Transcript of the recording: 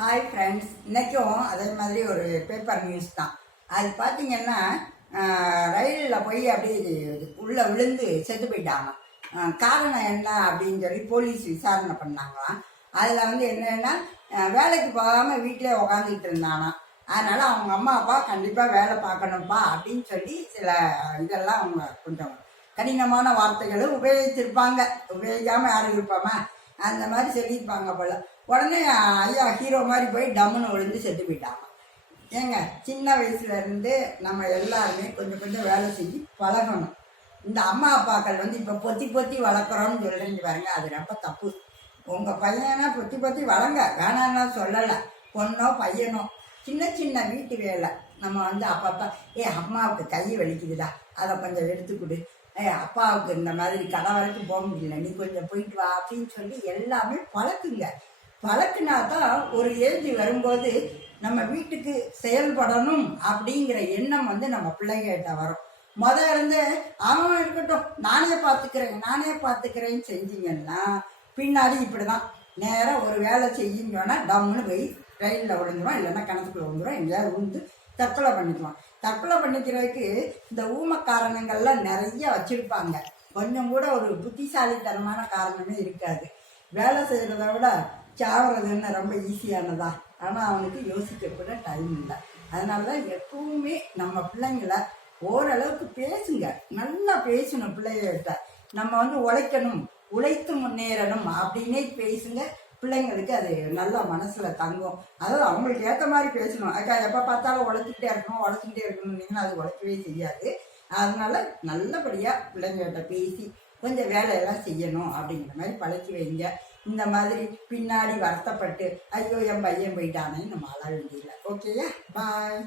Hi friends இன்றைக்கும் அதே மாதிரி ஒரு பேப்பர் நியூஸ் தான். அது பார்த்தீங்கன்னா ரயிலில் போய் அப்படியே உள்ளே விழுந்து செத்து போயிட்டாங்க. காரணம் என்ன அப்படின்னு சொல்லி போலீஸ் விசாரணை பண்ணாங்களாம். அதில் வந்து என்னென்னா வேலைக்கு போகாமல் வீட்டிலே உக்காந்துக்கிட்டு இருந்தானா. அதனால் அவங்க அம்மா அப்பா கண்டிப்பாக வேலை பார்க்கணும்ப்பா அப்படின்னு சொல்லி சில இதெல்லாம் அவங்க கொஞ்சம் கடினமான வார்த்தைகளும் உபயோகிச்சிருப்பாங்க. உபயோகிக்காமல் யாரும் இருப்பாமா? அந்த மாதிரி சொல்லியிருப்பாங்க போல. உடனே ஐயா ஹீரோ மாதிரி போய் டம்முன்னு விழுந்து செத்து போயிட்டாங்க. ஏங்க சின்ன வயசுல இருந்து நம்ம எல்லாருமே கொஞ்சம் கொஞ்சம் வேலை செஞ்சு பழகணும். இந்த அம்மா அப்பாக்கள் வந்து இப்போ பொத்தி பொத்தி வளர்க்குறோம்னு சொல்றீங்க பாருங்க அது ரொம்ப தப்பு. உங்கள் பையனா பொத்தி பொத்தி வளங்க வேணாம்னா சொல்லலை. பொண்ணோ பையனோ சின்ன சின்ன வீட்டு வேலை. நம்ம வந்து அப்பப்போ ஏ அம்மாவுக்கு கை வலிக்குதுடா அதை கொஞ்சம் எடுத்து கொடு. அப்பாவுக்கு இந்த மாதிரி கடை வரைக்கும் போக முடியல. நீ கொஞ்சம் போயிட்டு வா அப்படின்னு சொல்லி எல்லாமே பழக்குங்க. பழக்குனா தான் ஒரு ஏஜ் வரும்போது நம்ம வீட்டுக்கு செயல்படணும் அப்படிங்கிற எண்ணம் வந்து நம்ம பிள்ளைகிட்ட வரும். முத இருந்து அவன் இருக்கட்டும். நானே பார்த்துக்கிறேன் நானே பார்த்துக்கிறேன்னு செஞ்சீங்கன்னா பின்னாடி இப்படிதான். நேராக ஒரு வேலை செய்யுங்கன்னா டம்முன்னு போய் ரயிலில் விழுந்துரும் இல்லைன்னா கிணத்துக்குள்ள விழுந்துரும் எங்கேயாவது விழுந்து தற்கொலை பண்ணிக்குவான் தற்கொலை பண்ணிக்கிறதுக்கு இந்த ஊம காரணங்கள்லாம் நிறைய வச்சிருப்பாங்க. கொஞ்சம் கூட ஒரு புத்திசாலித்தனமான காரணமே இருக்காது. வேலை செய்கிறத விட சாவறதுன்னு ரொம்ப ஈஸியானதா. ஆனால் அவனுக்கு யோசிக்க கூட டைம் இல்லை. அதனால தான் எப்பவுமே நம்ம பிள்ளைங்கள ஓரளவுக்கு பேசுங்க. நல்லா பேசணும் பிள்ளைகிட்ட நம்ம வந்து உழைக்கணும் உழைத்து முன்னேறணும் அப்படின்னே பேசுங்க. பிள்ளைங்களுக்கு அது நல்லா மனசுல தங்கும். அதாவது அவங்களுக்கு ஏற்ற மாதிரி பேசணும். அக்கா எப்போ பார்த்தாலும் உழைச்சிக்கிட்டே இருக்கணும் உழைச்சிக்கிட்டே இருக்கணும்னீங்கன்னா அது உழைக்கவே செய்யாது. அதனால நல்லபடியா பிள்ளைங்கள்ட்ட பேசி கொஞ்சம் வேலையெல்லாம் செய்யணும் அப்படிங்கிற மாதிரி பழக்கி வைங்க. இந்த மாதிரி பின்னாடி வருத்தப்பட்டு ஐயோ என் பையன் போயிட்டானே நம்ம அழ வேண்டியதில்லை. ஓகேயா பாய்